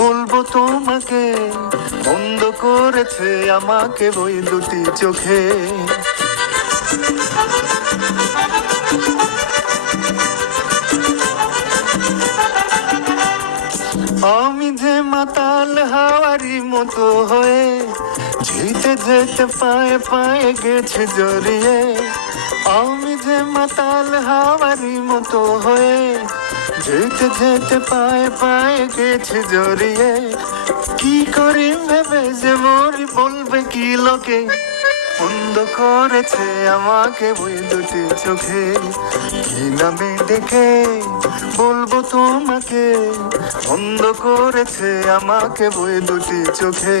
বলব তোমাকে, বন্ধ করেছে আমাকে বই দুটি চোখে। আমি যে মাতাল হাওয়ারি মতো হয়ে, যেতে যেতে পায়ে পায়ে গেছে জড়িয়ে, আমি যে মাতাল হাওয়ারি মতো হয়ে যেতে যেতে পায়ে পায়ে গেছে জড়িয়ে। কি করি ভেবে যে মরি বলবে কি লোকে? বন্ধ করেছে আমাকে ওই দুটি চোখে। কি নামে ডেকে বলব তোমাকে? বন্ধ করেছে আমাকে ওই দুটি চোখে।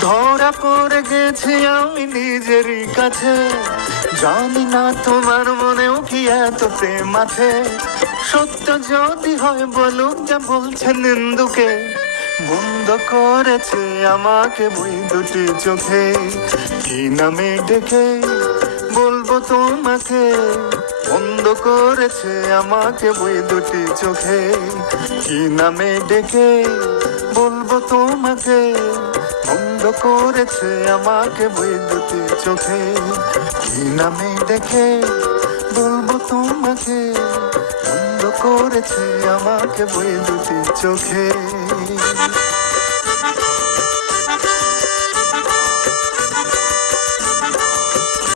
ধরা পড়ে গেছি আমি নিজেরই কাছে। জানি না তোমার মনেও কি এত প্রেম আছে। সত্য যদি হয় বলুক যা বলছেন নিন্দুকে বন্ধ করেছে আমাকে বই দুটি চোখে। কি নামে ডেকে বলব তোমাকে? বন্ধ করেছে আমাকে বই দুটি চোখে। কি নামে ডেকে বলব তোমাকে? বন্ধ করেছে আমাকে বৈদ্যুতি চোখে। কি নামে ডেকে বলব তোমাকে? বন্ধ করেছে আমাকে বৈদ্যুতি চোখে।